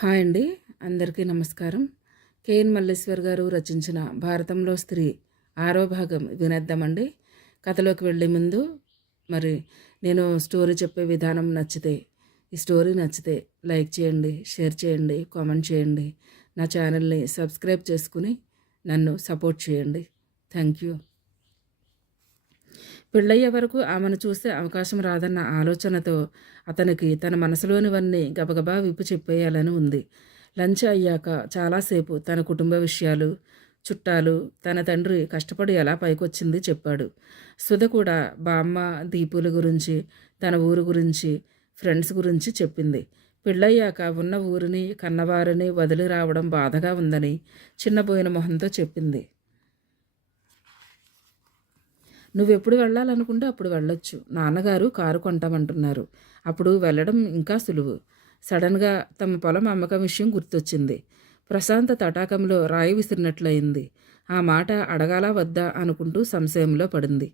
Hi అండి, అందరికీ నమస్కారం. కేఎన్ మల్లేశ్వర్ గారు రచించిన భారతంలో స్త్రీ 6వ భాగం వినేద్దామండి. కథలోకి వెళ్ళే ముందు నేను స్టోరీ చెప్పే విధానం నచ్చితే, ఈ స్టోరీ నచ్చితే లైక్ చేయండి, షేర్ చేయండి, కామెంట్ చేయండి. నా ఛానల్ని సబ్స్క్రైబ్ చేసుకుని నన్ను సపోర్ట్ చేయండి. Thank you. పెళ్ళయ్యే వరకు ఆమెను చూస్తే అవకాశం రాదన్న ఆలోచనతో అతనికి తన మనసులోనివన్నీ గబగబా విప్పు చెప్పేయాలని ఉంది. లంచ్ అయ్యాక చాలాసేపు తన కుటుంబ విషయాలు, చుట్టాలు, తన తండ్రి కష్టపడి ఎలా పైకొచ్చింది చెప్పాడు. సుధ కూడా బామ్మ, దీపుల గురించి, తన ఊరు గురించి, ఫ్రెండ్స్ గురించి చెప్పింది. పెళ్ళయ్యాక ఉన్న ఊరిని, కన్నవారిని వదిలి రావడం బాధగా ఉందని చిన్నపోయిన మొహంతో చెప్పింది. నువ్వెప్పుడు వెళ్ళాలనుకుంటే అప్పుడు వెళ్ళొచ్చు. నాన్నగారు కారు కొంటామంటున్నారు. అప్పుడు వెళ్ళడం ఇంకా సులువు. సడన్గా తమ పొలం అమ్మకం విషయం గుర్తొచ్చింది. ప్రశాంత తటాకంలో రాయి విసిరినట్లయింది. ఆ మాట అడగాలా వద్దా అనుకుంటూ సంశయంలో పడింది.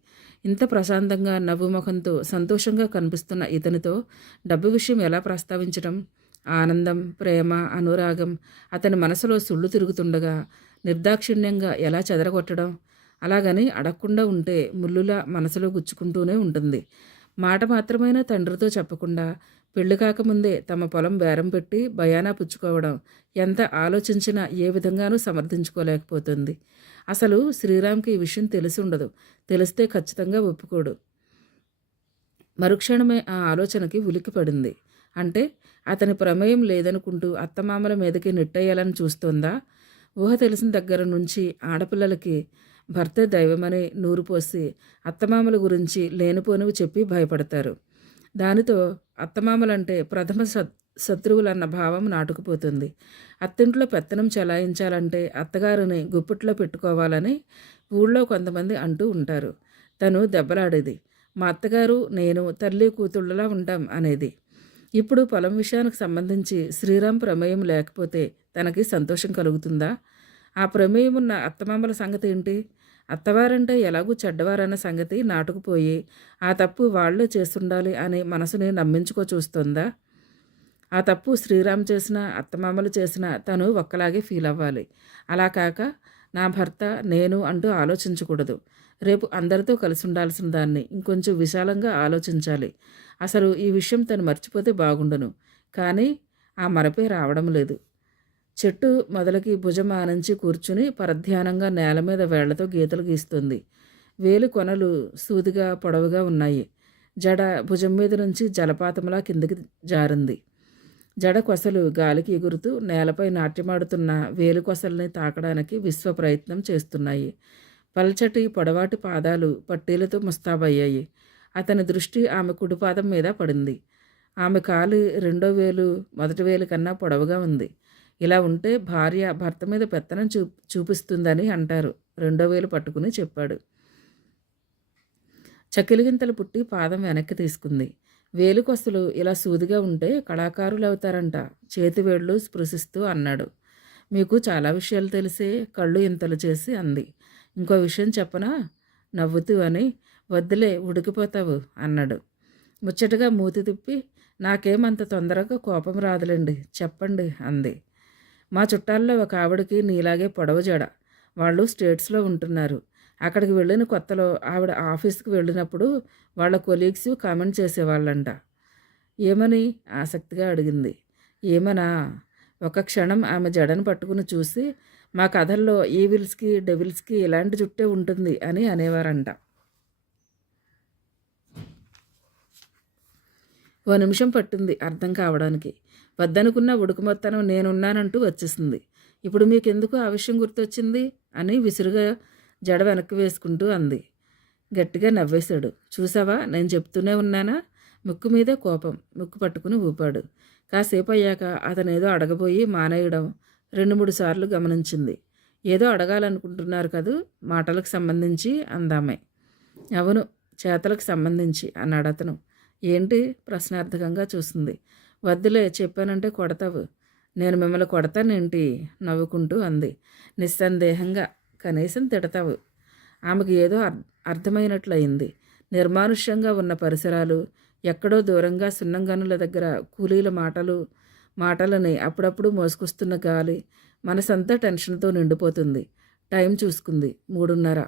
ఇంత ప్రశాంతంగా నవ్వుముఖంతో సంతోషంగా కనిపిస్తున్న ఇతనితో డబ్బు విషయం ఎలా ప్రస్తావించడం? ఆనందం, ప్రేమ, అనురాగం అతని మనసులో సుళ్ళు తిరుగుతుండగా నిర్దాక్షిణ్యంగా ఎలా చెదరగొట్టడం? అలాగని అడగకుండా ఉంటే ముల్లులా మనసులో గుచ్చుకుంటూనే ఉంటుంది. మాట మాత్రమైనా తండ్రితో చెప్పకుండా పెళ్లి కాకముందే తమ పొలం బేరం పెట్టి భయానా పుచ్చుకోవడం ఎంత ఆలోచించినా ఏ విధంగానూ సమర్థించుకోలేకపోతుంది. అసలు శ్రీరామ్కి ఈ విషయం తెలిసి ఉండదు. తెలిస్తే ఖచ్చితంగా ఒప్పుకోడు. మరుక్షణమే ఆ ఆలోచనకి ఉలిక్కిపడింది. అంటే అతని ప్రమేయం లేదనుకుంటూ అత్తమామల మీదకి నెట్టేయాలని చూస్తోందా? ఊహ తెలిసిన దగ్గర నుంచి ఆడపిల్లలకి భర్తే దైవమని నూరుపోసి అత్తమామల గురించి లేనిపోనివి చెప్పి భయపడతారు. దానితో అత్తమామలంటే ప్రథమ శత్రువులన్న భావం నాటుకుపోతుంది. అత్తింట్లో పెత్తనం చెలాయించాలంటే అత్తగారిని గుప్పిట్లో పెట్టుకోవాలని ఊళ్ళో కొంతమంది అంటూ ఉంటారు. తను దెబ్బలాడేది. మా అత్తగారు నేను తల్లి కూతుళ్ళలా ఉంటాం అనేది. ఇప్పుడు పొలం విషయానికి సంబంధించి శ్రీరామ్ ప్రమేయం లేకపోతే తనకి సంతోషం కలుగుతుందా? ఆ ప్రమేయం ఉన్న అత్తమామల సంగతి ఏంటి? అత్తవారంటే ఎలాగూ చెడ్డవారన్న సంగతి నాటుకుపోయి ఆ తప్పు వాళ్లే చేస్తుండాలి అని మనసుని నమ్మించుకో చూస్తుందా? ఆ తప్పు శ్రీరామ్ చేసినా అత్తమామలు చేసినా తను ఒక్కలాగే ఫీల్ అవ్వాలి. అలా కాక నా భర్త, నేను అంటూ ఆలోచించకూడదు. రేపు అందరితో కలిసి ఉండాల్సిన దాన్ని ఇంకొంచెం విశాలంగా ఆలోచించాలి. అసలు ఈ విషయం తను మర్చిపోతే బాగుండును. కానీ ఆ మరపే రావడం లేదు. చెట్టు మొదలకి భుజం ఆనించి కూర్చుని పరధ్యానంగా నేల మీద వేళ్లతో గీతలు గీస్తుంది. వేలు కొనలు సూదిగా పొడవుగా ఉన్నాయి. జడ భుజం మీద నుంచి జలపాతంలా కిందికి జారింది. జడ కొసలు గాలికి ఎగురుతూ నేలపై నాట్యమాడుతున్న వేలు కొసల్ని తాకడానికి విశ్వ ప్రయత్నం చేస్తున్నాయి. పల్చటి పొడవాటి పాదాలు పట్టీలతో ముస్తాబయ్యాయి. అతని దృష్టి ఆమె కుడిపాదం మీద పడింది. ఆమె కాలు రెండో వేలు మొదటి వేలు కన్నా పొడవుగా ఉంది. ఇలా ఉంటే భార్య భర్త మీద పెత్తనం చూపిస్తుందని అంటారు. రెండో వేలు పట్టుకుని చెప్పాడు. చకిలిగింతలు పుట్టి పాదం వెనక్కి తీసుకుంది. వేలుకొసలు ఇలా సూదిగా ఉంటే కళాకారులు అవుతారంట. చేతివేళ్లు స్పృశిస్తూ అన్నాడు. మీకు చాలా విషయాలు తెలిసే కళ్ళు ఇంతలు చేసి అంది. ఇంకో విషయం చెప్పనా? నవ్వుతూ అని. వద్దులే, ఉడికిపోతావు అన్నాడు. ముచ్చటగా మూతి తిప్పి నాకేమంత తొందరగా కోపం రాదులేండి, చెప్పండి అంది. మా చుట్టాల్లో ఒక ఆవిడకి నీలాగే పొడవ జడ. వాళ్ళు స్టేట్స్లో ఉంటున్నారు. అక్కడికి వెళ్ళిన కొత్తలో ఆవిడ ఆఫీస్కి వెళ్ళినప్పుడు వాళ్ళ కొలీగ్స్ కామెంట్ చేసేవాళ్ళంట. ఏమని ఆసక్తిగా అడిగింది. ఏమనా? ఒక క్షణం ఆమె జడను పట్టుకుని చూసి మా కథల్లో ఈవిల్స్కి డెవిల్స్కి ఇలాంటి జుట్టే ఉంటుంది అని అనేవారంట. ఓ నిమిషం పట్టింది అర్థం కావడానికి. వద్దనుకున్న ఉడుకుమొత్తనం నేనున్నానంటూ వచ్చేసింది. ఇప్పుడు మీకెందుకు ఆ విషయం గుర్తొచ్చింది అని విసురుగా జడ వెనక్కి వేసుకుంటూ అంది. గట్టిగా నవ్వేశాడు. చూసావా, నేను చెప్తూనే ఉన్నానా? ముక్కు మీదే కోపం. ముక్కు పట్టుకుని ఊపాడు. కాసేపు అయ్యాక అతనేదో అడగబోయి మానేయడం 2-3 సార్లు గమనించింది. ఏదో అడగాలనుకుంటున్నారు కదూ, మాటలకు సంబంధించి అందామే. అవును, చేతలకు సంబంధించి అన్నాడు అతను. ఏంటి? ప్రశ్నార్థకంగా చూసింది. వద్దులే, చెప్పానంటే కొడతావు. నేను మిమ్మల్ని కొడతానేంటి? నవ్వుకుంటూ అంది. నిస్సందేహంగా. కనీసం తిడతావు. ఆమెకు ఏదో అర్థమైనట్లయింది. నిర్మానుష్యంగా ఉన్న పరిసరాలు, ఎక్కడో దూరంగా సున్నంగనుల దగ్గర కూలీల మాటలు, మాటలని అప్పుడప్పుడు మోసుకొస్తున్న గాలి మనసంతా టెన్షన్తో నిండిపోతుంది. టైం చూసుకుంది 3:30.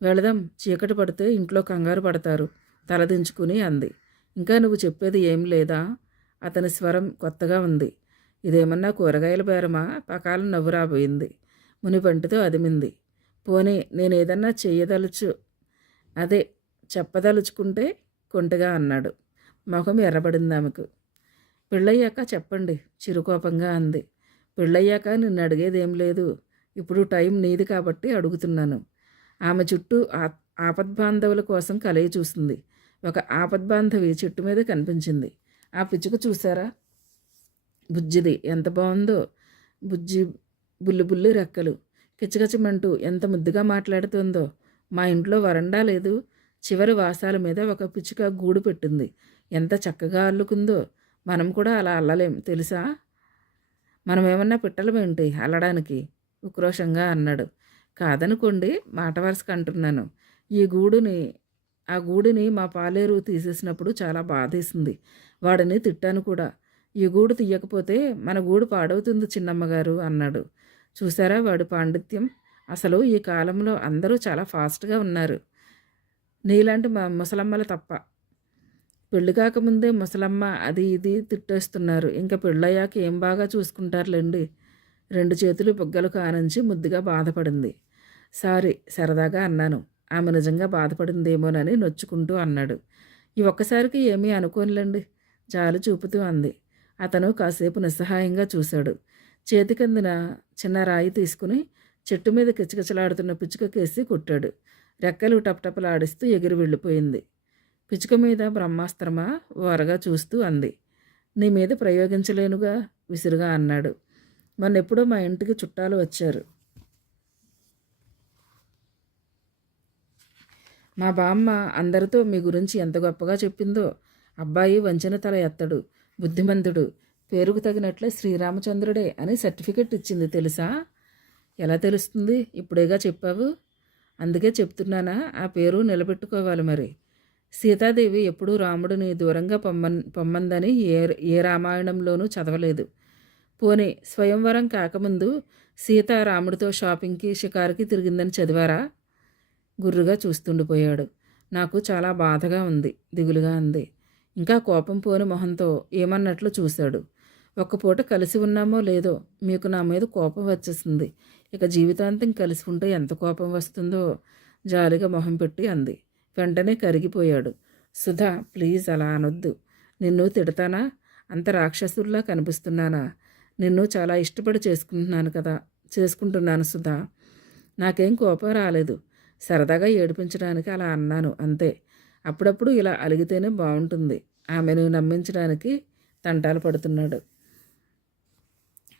వెళదాం, చీకటి పడితే ఇంట్లో కంగారు పడతారు తలదించుకుని అంది. ఇంకా నువ్వు చెప్పేది ఏం లేదా? అతని స్వరం కొత్తగా ఉంది. ఇదేమన్నా కూరగాయల బేరమా? పకాలను నవ్వు రాబోయింది. మునిపంటితో అదిమింది. పోనీ నేనేదన్నా అదే చెప్పదలుచుకుంటే కొంటగా అన్నాడు. మొహం ఎర్రబడింది ఆమెకు. పెళ్ళయ్యాక చెప్పండి చిరుకోపంగా అంది. పెళ్ళయ్యాక నిన్ను అడిగేదేం లేదు. ఇప్పుడు టైం నీది కాబట్టి అడుగుతున్నాను. ఆమె చుట్టూ ఆపద్బాంధవుల కోసం కలయి చూసింది. ఒక ఆపద్బాంధవి చెట్టు మీద కనిపించింది. ఆ పిచ్చుక చూసారా? బుజ్జిది ఎంత బాగుందో. బుజ్జి బుల్లి బుల్లి రెక్కలు, కిచకిచమంటూ ఎంత ముద్దుగా మాట్లాడుతుందో. మా ఇంట్లో వరండా లేదు. చివరి వాసాల మీద ఒక పిచ్చుక గూడు పెట్టింది. ఎంత చక్కగా అల్లుకుందో. మనం కూడా అలా అల్లలేం తెలుసా? మనమేమన్నా పిట్టలమేంటి అల్లడానికి? ఉక్రోషంగా అన్నాడు. కాదనుకోండి, మాట వరుసకు అంటున్నాను. ఆ గూడిని మా పాలేరు తీసేసినప్పుడు చాలా బాధేసింది. వాడిని తిట్టాను కూడా. ఈ గూడు తీయకపోతే మన గూడు పాడవుతుంది చిన్నమ్మగారు అన్నాడు. చూసారా వాడి పాండిత్యం? అసలు ఈ కాలంలో అందరూ చాలా ఫాస్ట్గా ఉన్నారు, నీలాంటి ముసలమ్మలు తప్ప. పెళ్లి కాకముందే ముసలమ్మ అది ఇది తిట్టేస్తున్నారు. ఇంకా పెళ్ళయ్యాక ఏం బాగా చూసుకుంటారులేండి. 2 చేతులు బుగ్గలు కానించి ముద్దుగా బాధపడింది. సారీ, సరదాగా అన్నాను. ఆమె నిజంగా బాధపడిందేమోనని నొచ్చుకుంటూ అన్నాడు. ఈ ఒక్కసారికి ఏమీ అనుకోనిలేండి, జాలి చూపుతూ అంది. అతను కాసేపు నిస్సహాయంగా చూశాడు. చేతికందిన చిన్న రాయి తీసుకుని చెట్టు మీద కిచకిచలాడుతున్న పిచ్చుకకేసి కొట్టాడు. రెక్కలు టపటపలాడిస్తూ ఎగిరి వెళ్ళిపోయింది. పిచ్చుక మీద బ్రహ్మాస్త్రమా? ఓరగా చూస్తూ అంది. నీ మీద ప్రయోగించలేనుగా విసురుగా అన్నాడు. మొన్నెప్పుడో మా ఇంటికి చుట్టాలు వచ్చారు. మా బామ్మ అందరితో మీ గురించి ఎంత గొప్పగా చెప్పిందో. అబ్బాయి వంచిన తల ఎత్తడు, బుద్ధిమంతుడు, పేరుకు తగినట్లే శ్రీరామచంద్రుడే అని సర్టిఫికెట్ ఇచ్చింది తెలుసా? ఎలా తెలుస్తుంది? ఇప్పుడేగా చెప్పావు. అందుకే చెప్తున్నానా, ఆ పేరు నిలబెట్టుకోవాలి మరి. సీతాదేవి ఎప్పుడూ రాముడిని దూరంగా పొమ్మందని ఏ రామాయణంలోనూ చదవలేదు. పోనీ స్వయంవరం కాకముందు సీత రాముడితో షాపింగ్కి షికారుకి తిరిగిందని చదివారా? గుర్రుగా చూస్తుండిపోయాడు. నాకు చాలా బాధగా ఉంది, దిగులుగా అంది. ఇంకా కోపం పోని మొహంతో ఏమన్నట్లు చూశాడు. ఒక్కపూట కలిసి ఉన్నామో లేదో మీకు నా మీద కోపం వచ్చేసింది. ఇక జీవితాంతం కలిసి ఉంటే ఎంత కోపం వస్తుందో జాలిగా మొహం పెట్టి అంది. వెంటనే కరిగిపోయాడు. సుధా, ప్లీజ్ అలా అనొద్దు. నిన్ను తిడతానా? అంత రాక్షసుల్లా కనిపిస్తున్నానా? నిన్ను చాలా ఇష్టపడి చేసుకుంటున్నాను సుధా. నాకేం కోపం రాలేదు. సరదాగా ఏడిపించడానికి అలా అన్నాను అంతే. అప్పుడప్పుడు ఇలా అలిగితేనే బాగుంటుంది. ఆమెను నమ్మించడానికి తంటాలు పడుతున్నాడు.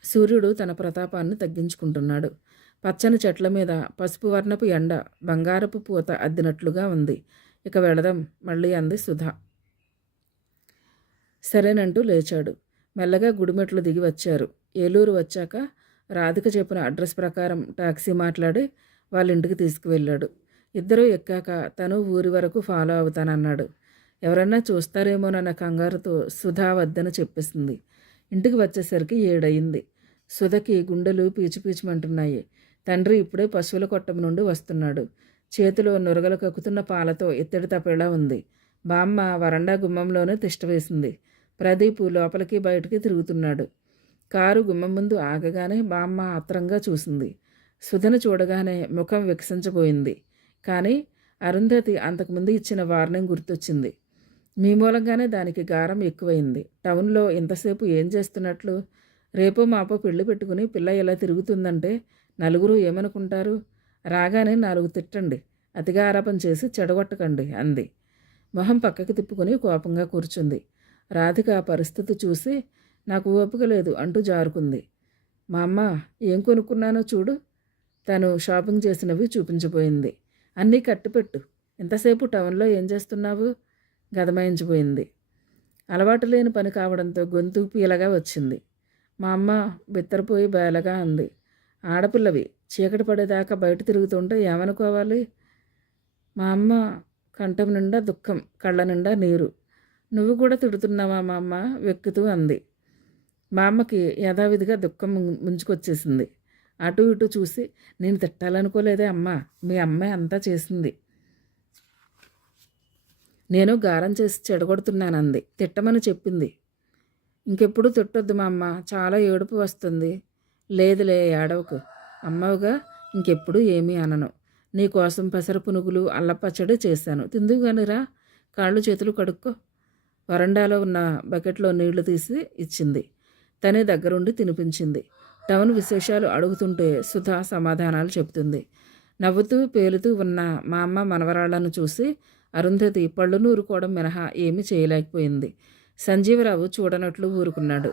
సూర్యుడు తన ప్రతాపాన్ని తగ్గించుకుంటున్నాడు. పచ్చని చెట్ల మీద పసుపు వర్ణపు ఎండ బంగారపు పూత అద్దినట్లుగా ఉంది. ఇక వెళదాం మళ్ళీ అంది సుధా. సరేనంటూ లేచాడు. మెల్లగా గుడిమెట్లు దిగి వచ్చారు. ఏలూరు వచ్చాక రాధిక చెప్పిన అడ్రస్ ప్రకారం టాక్సీ మాట్లాడి వాళ్ళ ఇంటికి తీసుకువెళ్ళాడు. ఇద్దరూ ఎక్కాక తను ఊరి వరకు ఫాలో అవుతానన్నాడు. ఎవరన్నా చూస్తారేమోనన్న కంగారుతో సుధా వద్దని చెప్పేసింది. ఇంటికి వచ్చేసరికి 7 అయింది. సుధకి గుండెలు పీచుపీచుమంటున్నాయి. తండ్రి ఇప్పుడే పశువుల కొట్టం నుండి వస్తున్నాడు. చేతిలో నురగలు కక్కుతున్న పాలతో ఎత్తడి తపేలా ఉంది. బామ్మ వరండా గుమ్మంలోనే తిష్టవేసింది. ప్రదీప్ లోపలికి బయటికి తిరుగుతున్నాడు. కారు గుమ్మం ముందు ఆగగానే బామ్మ ఆత్రంగా చూసింది. సుధను చూడగానే ముఖం వికసించబోయింది. కానీ అరుంధతి అంతకుముందు ఇచ్చిన వార్నింగ్ గుర్తొచ్చింది. మీ మూలంగానే దానికి గారం ఎక్కువైంది. టౌన్లో ఇంతసేపు ఏం చేస్తున్నట్లు? రేపో మాపో పెళ్లి పెట్టుకుని పిల్ల ఎలా తిరుగుతుందంటే నలుగురు ఏమనుకుంటారు? రాగానే 4 తిట్టండి, అతిగా ఆరాపం చేసి చెడగొట్టకండి అంది. మొహం పక్కకి తిప్పుకొని కోపంగా కూర్చుంది. రాధిక ఆ పరిస్థితి చూసి నాకు ఓపిక లేదు అంటూ జారుకుంది. మా అమ్మ ఏం కొనుక్కున్నానో చూడు. తను షాపింగ్ చేసినవి చూపించిపోయింది. అన్నీ కట్టిపెట్టు. ఇంతసేపు టౌన్లో ఏం చేస్తున్నావు? గదమాయించిపోయింది. అలవాటు లేని పని కావడంతో గొంతు పీలగా వచ్చింది. మా అమ్మ బిత్తరపోయి బేలగా అంది. ఆడపిల్లవి చీకటి పడేదాకా బయట తిరుగుతుంటే ఏమనుకోవాలి? మా అమ్మ కంఠం నిండా దుఃఖం, కళ్ళ నిండా నీరు. నువ్వు కూడా తిడుతున్నావా మా అమ్మ వెక్కుతూ అంది. మా అమ్మకి యథావిధిగా దుఃఖం ముంచుకొచ్చేసింది. అటు ఇటు చూసి, నేను తిట్టాలనుకోలేదే అమ్మా, మీ అమ్మాయి అంతా చేసింది. నేను గారం చేసి చెడగొడుతున్నానంది. తిట్టమని చెప్పింది. ఇంకెప్పుడు తిట్టొద్దు మా అమ్మ, చాలా ఏడుపు వస్తుంది. లేదులే, ఏడవకు. అమ్మవుగా, ఇంకెప్పుడు ఏమీ అనను. నీకోసం పెసర పునుగులు అల్లపచ్చడి చేశాను, తిందుగానిరా, కాళ్ళు చేతులు కడుక్కో. వరండాలో ఉన్న బకెట్లో నీళ్లు తీసి ఇచ్చింది. తనే దగ్గరుండి తినిపించింది. టౌన్ విశేషాలు అడుగుతుంటే సుధా సమాధానాలు చెప్తుంది. నవ్వుతూ పేలుతూ ఉన్న మా అమ్మ మనవరాళ్లను చూసి అరుంధతి పళ్ళు నూరుకోవడం మినహా ఏమీ చేయలేకపోయింది. సంజీవరావు చూడనట్లు ఊరుకున్నాడు.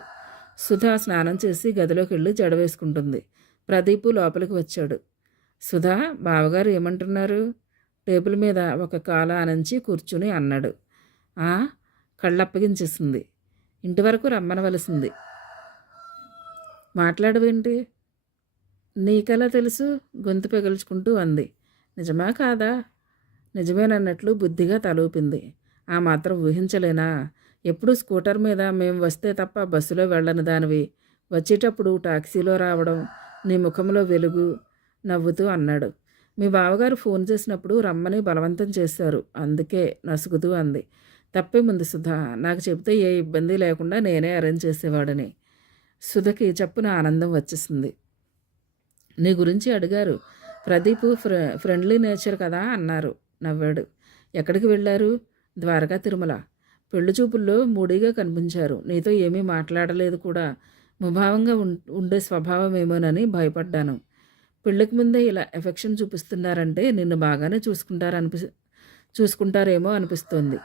సుధా స్నానం చేసి గదిలోకి వెళ్ళి జడవేసుకుంటుంది. ప్రదీపు లోపలికి వచ్చాడు. సుధా, బావగారు ఏమంటున్నారు? టేబుల్ మీద ఒక కాల ఆనించి కూర్చుని అన్నాడు. ఆ, కళ్ళప్పగించేసింది. ఇంటి వరకు రమ్మనవలసింది. మాట్లాడవేంటి? నీకెలా తెలుసు? గొంతు పెగల్చుకుంటూ అంది. నిజమా కాదా? నిజమేనన్నట్లు బుద్ధిగా తలూపింది. ఆ మాత్రం ఊహించలేనా? ఎప్పుడు స్కూటర్ మీద మేం వస్తే తప్ప బస్సులో వెళ్ళని దానివి, వచ్చేటప్పుడు టాక్సీలో రావడం, నీ ముఖంలో వెలుగు. నవ్వుతూ అన్నాడు. మీ బావగారు ఫోన్ చేసినప్పుడు రమ్మని బలవంతం చేశారు, అందుకే నసుగుతూ అంది. తప్పే ముందు సుధా, నాకు చెబితే ఏ ఇబ్బంది లేకుండా నేనే అరేంజ్ చేసేవాడని. సుధకి చప్పున ఆనందం వచ్చేసింది. నీ గురించి అడిగారు. ప్రదీప్ ఫ్రెండ్లీ నేచర్ కదా అన్నారు. నవ్వాడు. ఎక్కడికి వెళ్ళారు? ద్వారకా తిరుమల. పెళ్లి చూపుల్లో మూడీగా కనిపించారు. నీతో ఏమీ మాట్లాడలేదు కూడా. ముభావంగా ఉండే స్వభావమేమోనని భయపడ్డాను. పెళ్ళికి ముందే ఇలా ఎఫెక్షన్ చూపిస్తున్నారంటే నిన్ను బాగానే చూసుకుంటారేమో అనిపిస్తోంది.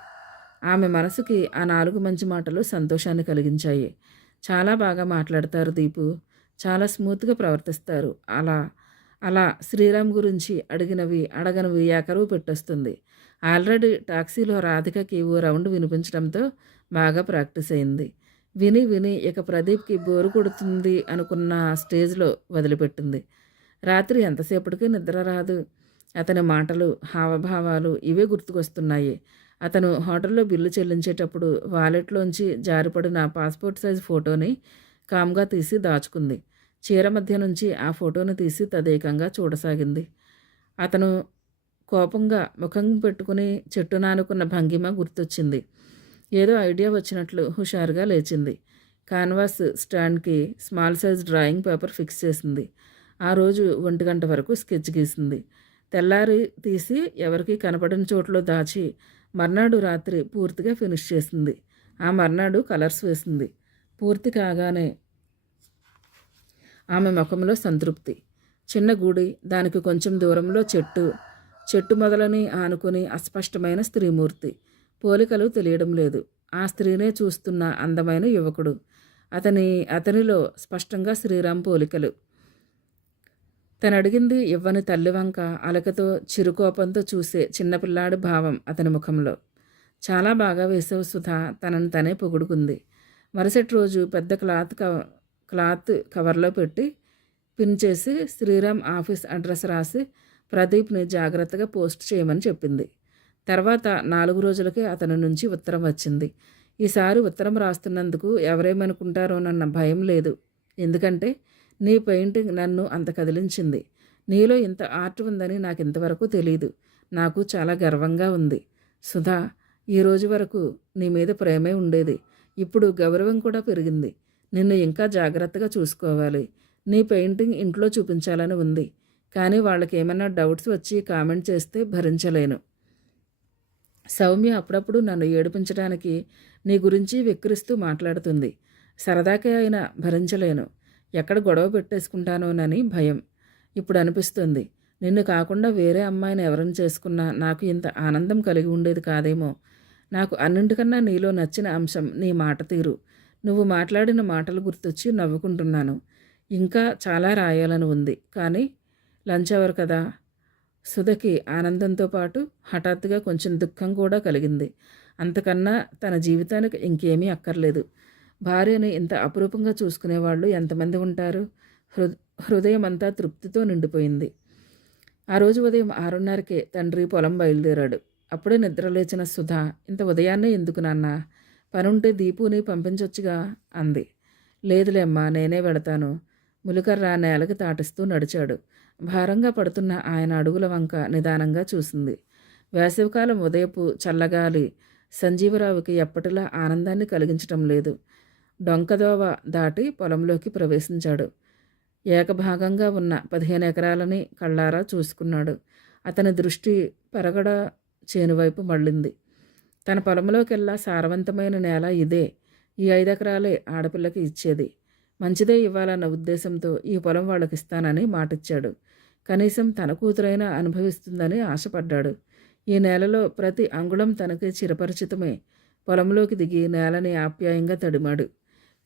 ఆమె మనసుకి ఆ 4 మంచి మాటలు సంతోషాన్ని కలిగించాయి. చాలా బాగా మాట్లాడతారు దీపు, చాలా స్మూత్గా ప్రవర్తిస్తారు. అలా అలా శ్రీరామ్ గురించి అడగనివి ఏకరువు పెట్టొస్తుంది. ఆల్రెడీ టాక్సీలో రాధికకి ఓ రౌండ్ వినిపించడంతో బాగా ప్రాక్టీస్ అయింది. విని విని ఇక ప్రదీప్కి బోరు కొడుతుంది అనుకున్న స్టేజ్లో వదిలిపెట్టింది. రాత్రి ఎంతసేపటికి నిద్ర రాదు. అతని మాటలు, హావభావాలు ఇవే గుర్తుకొస్తున్నాయి. అతను హోటల్లో బిల్లు చెల్లించేటప్పుడు వాలెట్లోంచి జారిపడిన పాస్పోర్ట్ సైజ్ ఫోటోని కామ్గా తీసి దాచుకుంది. చీర మధ్య నుంచి ఆ ఫోటోని తీసి తదేకంగా చూడసాగింది. అతను కోపంగా ముఖం పెట్టుకుని చెట్టు నానుకున్న భంగిమ గుర్తొచ్చింది. ఏదో ఐడియా వచ్చినట్లు హుషారుగా లేచింది. కాన్వాస్ స్టాండ్కి small size drawing paper fix చేసింది. ఆ రోజు 1 గంట వరకు స్కెచ్ గీసింది. తెల్లారి తీసి ఎవరికి కనపడని చోట్లో దాచి మర్నాడు రాత్రి పూర్తిగా ఫినిష్ చేసింది. ఆ మర్నాడు కలర్స్ వేసింది. పూర్తి కాగానే ఆమె ముఖంలో సంతృప్తి. చిన్న గుడి, దానికి కొంచెం దూరంలో చెట్టు మొదలని ఆనుకుని అస్పష్టమైన స్త్రీమూర్తి. పోలికలు తెలియడం లేదు. ఆ స్త్రీనే చూస్తున్న అందమైన యువకుడు. అతనిలో స్పష్టంగా శ్రీరామ్ పోలికలు. తనడిగింది ఇవ్వని తల్లి వంక అలకతో చిరుకోపంతో చూసే చిన్నపిల్లాడి భావం అతని ముఖంలో. చాలా బాగా వేసావు సుధా, తనని తనే పొగుడుకుంది. మరుసటి రోజు పెద్ద క్లాత్ కవర్లో పెట్టి పిన్ చేసి శ్రీరామ్ ఆఫీస్ అడ్రస్ రాసి ప్రదీప్ని జాగ్రత్తగా పోస్ట్ చేయమని చెప్పింది. తర్వాత 4 రోజులకే అతని నుంచి ఉత్తరం వచ్చింది. ఈసారి ఉత్తరం రాస్తున్నందుకు ఎవరేమనుకుంటారోనన్న భయం లేదు. ఎందుకంటే నీ పెయింటింగ్ నన్ను అంత కదిలించింది. నీలో ఇంత ఆర్ట్ ఉందని నాకు ఇంతవరకు తెలీదు. నాకు చాలా గర్వంగా ఉంది. సుధా, ఈ రోజు వరకు నీ మీద ప్రేమే ఉండేది. ఇప్పుడు గౌరవం కూడా పెరిగింది. నిన్ను ఇంకా జాగ్రత్తగా చూసుకోవాలి. నీ పెయింటింగ్ ఇంట్లో చూపించాలని ఉంది. కానీ వాళ్ళకి ఏమైనా డౌట్స్ వచ్చి కామెంట్ చేస్తే భరించలేను. సౌమ్య అప్పుడప్పుడు నన్ను ఏడిపించడానికి నీ గురించి వెక్కిరిస్తూ మాట్లాడుతుంది. సరదాకే అయినా భరించలేను. ఎక్కడ గొడవ పెట్టేసుకుంటానోనని భయం. ఇప్పుడు అనిపిస్తుంది, నిన్ను కాకుండా వేరే అమ్మాయిని ఎవరిని చేసుకున్నా నాకు ఇంత ఆనందం కలిగి ఉండేది కాదేమో. నాకు అన్నింటికన్నా నీలో నచ్చిన అంశం నీ మాట తీరు. నువ్వు మాట్లాడిన మాటలు గుర్తొచ్చి నవ్వుకుంటున్నాను. ఇంకా చాలా రాయాలని ఉంది, కానీ లంచ్ అవర్ కదా. సుధకి ఆనందంతో పాటు హఠాత్తుగా కొంచెం దుఃఖం కూడా కలిగింది. అంతకన్నా తన జీవితానికి ఇంకేమీ అక్కర్లేదు. భార్యని ఇంత అపురూపంగా చూసుకునేవాళ్ళు ఎంతమంది ఉంటారు? హృదయం అంతా తృప్తితో నిండిపోయింది. ఆ రోజు ఉదయం 6:30కే తండ్రి పొలం బయలుదేరాడు. అప్పుడే నిద్రలేచిన సుధా, ఇంత ఉదయాన్నే ఎందుకు నాన్న? పనుంటే దీపుని పంపించొచ్చుగా అంది. లేదులేమ్మా, నేనే వెళతాను. ములికర్ర నేలకి తాటిస్తూ నడిచాడు. భారంగా పడుతున్న ఆయన అడుగుల వంక నిదానంగా చూసింది. వేసవికాలం ఉదయపు చల్లగాలి సంజీవరావుకి ఎప్పటిలా ఆనందాన్ని కలిగించటం లేదు. డొంకదోవ దాటి పొలంలోకి ప్రవేశించాడు. ఏకభాగంగా ఉన్న 15 ఎకరాలని కళ్ళారా చూసుకున్నాడు. అతని దృష్టి పెరగడ చేనువైపు మళ్ళింది. తన పొలంలోకెల్లా సారవంతమైన నేల ఇదే. ఈ 5 ఎకరాలే ఆడపిల్లకి ఇచ్చేది. మంచిదే ఇవ్వాలన్న ఉద్దేశంతో ఈ పొలం వాళ్ళకిస్తానని మాటిచ్చాడు. కనీసం తన కూతురైనా అనుభవిస్తుందని ఆశపడ్డాడు. ఈ నేలలో ప్రతి అంగుళం తనకి చిరపరిచితమే. పొలంలోకి దిగి నేలని ఆప్యాయంగా తడిమాడు.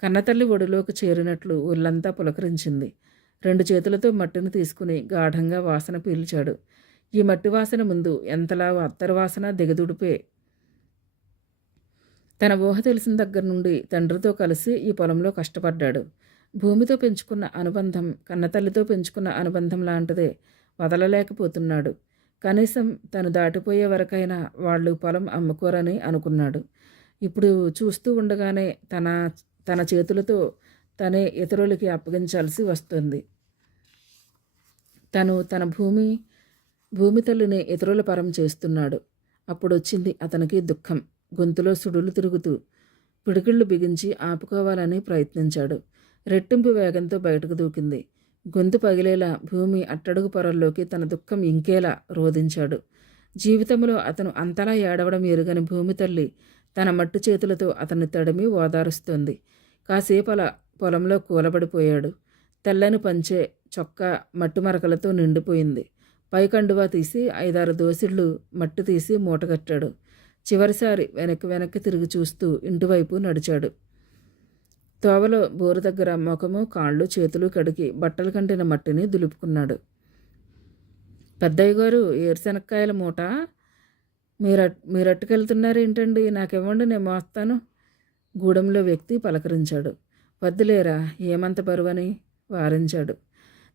కన్నతల్లి ఒడిలోకి చేరినట్లు ఒళ్ళంతా పులకరించింది. 2 చేతులతో మట్టిని తీసుకుని గాఢంగా వాసన పీల్చాడు. ఈ మట్టి వాసన ముందు ఎంతలా అత్తరు వాసన దిగదుడిపే. తన ఊహ తెలిసిన దగ్గర నుండి తండ్రితో కలిసి ఈ పొలంలో కష్టపడ్డాడు. భూమితో పెంచుకున్న అనుబంధం కన్నతల్లితో పెంచుకున్న అనుబంధం లాంటిదే. వదలలేకపోతున్నాడు. కనీసం తను దాటిపోయే వరకైనా వాళ్ళు పొలం అమ్ముకోరని అనుకున్నాడు. ఇప్పుడు చూస్తూ ఉండగానే తన చేతులతో తనే ఇతరులకి అప్పగించాల్సి వస్తుంది. తన భూమి తల్లిని ఇతరుల పరం చేస్తున్నాడు. అప్పుడొచ్చింది అతనికి దుఃఖం. గొంతులో సుడులు తిరుగుతూ పిడికిళ్ళు బిగించి ఆపుకోవాలని ప్రయత్నించాడు. రెట్టింపు వేగంతో బయటకు దూకింది. గొంతు పగిలేలా భూమి అట్టడుగు పొరల్లోకి తన దుఃఖం ఇంకేలా రోధించాడు. జీవితంలో అతను అంతలా ఏడవడం ఎరుగని భూమి తల్లి తన మట్టి చేతులతో అతన్ని తడిమి ఓదారుస్తోంది. కాసేపు అలా పొలంలో కూలబడిపోయాడు. తెల్లని పంచె చొక్కా మట్టి మరకలతో నిండిపోయింది. పైకండువా తీసి 5-6 దోసిళ్ళు మట్టి తీసి మూటగట్టాడు. చివరిసారి వెనక్కి తిరిగి చూస్తూ ఇంటివైపు నడిచాడు. తోవలో బోరు దగ్గర ముఖము కాళ్ళు చేతులు కడిగి బట్టలు కంటిన మట్టిని దులుపుకున్నాడు. పెద్దయ్య గారు, ఏరుశనక్కాయల మూట మీరట్టుకెళ్తున్నారేంటండి? నాకివ్వండి, నేను మోస్తాను. గూడెంలో వ్యక్తి పలకరించాడు. వద్దులేరా, ఏమంత బరువని వారించాడు.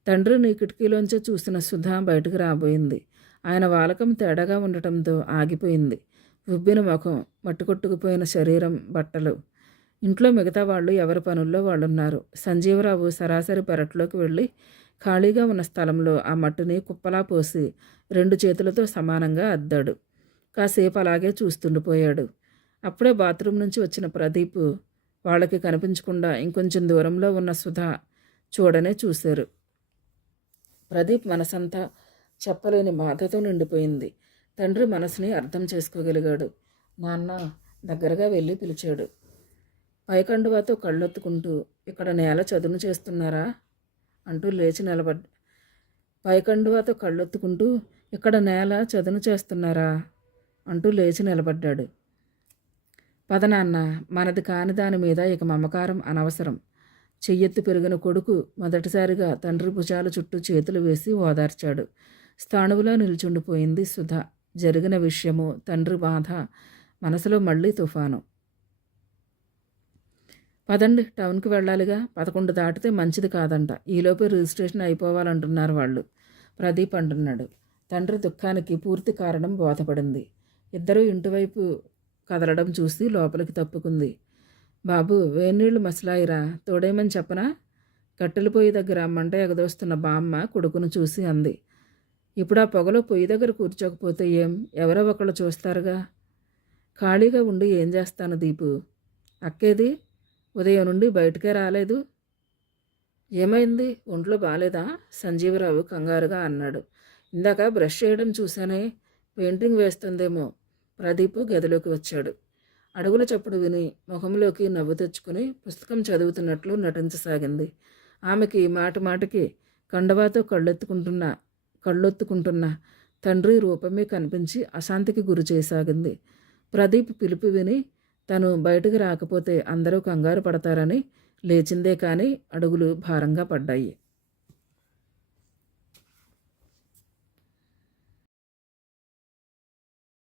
తండ్రిని కిటికీలోంచే చూసిన సుధా బయటకు రాబోయింది. ఆయన వాలకం తేడాగా ఉండటంతో ఆగిపోయింది. ఉబ్బిన ముఖం, మట్టుకొట్టుకుపోయిన శరీరం, బట్టలు. ఇంట్లో మిగతా వాళ్ళు ఎవరి పనుల్లో వాళ్ళున్నారు. సంజీవరావు సరాసరి పెరట్లోకి వెళ్ళి ఖాళీగా ఉన్న స్థలంలో ఆ మట్టిని కుప్పలా పోసి 2 చేతులతో సమానంగా అద్దాడు. కాసేపు అలాగే చూస్తుండిపోయాడు. అప్పుడే బాత్రూమ్ నుంచి వచ్చిన ప్రదీప్ వాళ్ళకి కనిపించకుండా ఇంకొంచెం దూరంలో ఉన్న సుధా చూడనే చూశారు. ప్రదీప్ మనసంతా చెప్పలేని బాధతో నిండిపోయింది. తండ్రి మనసుని అర్థం చేసుకోగలిగాడు. నాన్న దగ్గరగా వెళ్ళి పిలిచాడు. పైకండువాతో కళ్ళొత్తుకుంటూ, ఇక్కడ నేల చదును చేస్తున్నారా అంటూ లేచి పైకండువాతో కళ్ళొత్తుకుంటూ ఇక్కడ నేల చదును చేస్తున్నారా అంటూ లేచి నిలబడ్డాడు. పదనాన్న, మనది కాని దాని మీద ఇక మమకారం అనవసరం. చెయ్యెత్తు పెరిగిన కొడుకు మొదటిసారిగా తండ్రి భుజాల చుట్టూ చేతులు వేసి ఓదార్చాడు. స్థాణువులో నిల్చుండిపోయింది సుధ. జరిగిన విషయము, తండ్రి బాధ, మనసులో మళ్ళీ తుఫాను. పదండి, టౌన్కి వెళ్ళాలిగా. 11 దాటితే మంచిది కాదంట. ఈలోపే రిజిస్ట్రేషన్ అయిపోవాలంటున్నారు వాళ్ళు, ప్రదీప్ అంటున్నాడు. తండ్రి దుఃఖానికి పూర్తి కారణం బోధపడింది. ఇద్దరూ ఇంటివైపు కదలడం చూసి లోపలికి తప్పుకుంది. బాబు, వేన్నీళ్లు మసలాయిరా, తోడేమని చెప్పనా? కట్టెల పొయ్యి దగ్గర మంట ఎగదోస్తున్న బామ్మ కొడుకును చూసి అంది. ఇప్పుడు ఆ పొగలో పొయ్యి దగ్గర కూర్చోకపోతే ఎవరో ఒకళ్ళు చూస్తారుగా. ఖాళీగా ఉండి ఏం చేస్తాను దీపు? అక్కేది? ఉదయం నుండి బయటకే రాలేదు. ఏమైంది? ఒంట్లో బాలేదా? సంజీవరావు కంగారుగా అన్నాడు. ఇందాక బ్రష్ చేయడం చూశానే, పెయింటింగ్ వేస్తుందేమో. ప్రదీప్ గదిలోకి వచ్చాడు. అడుగుల చప్పుడు విని ముఖంలోకి నవ్వు తెచ్చుకుని పుస్తకం చదువుతున్నట్లు నటించసాగింది. ఆమెకి మాటికి కండవాతో కళ్ళొత్తుకుంటున్న తండ్రి రూపమే కనిపించి అశాంతికి గురి చేయసాగింది. ప్రదీప్ పిలుపు విని తను బయటకు రాకపోతే అందరూ కంగారు పడతారని లేచిందే కానీ అడుగులు భారంగా పడ్డాయి.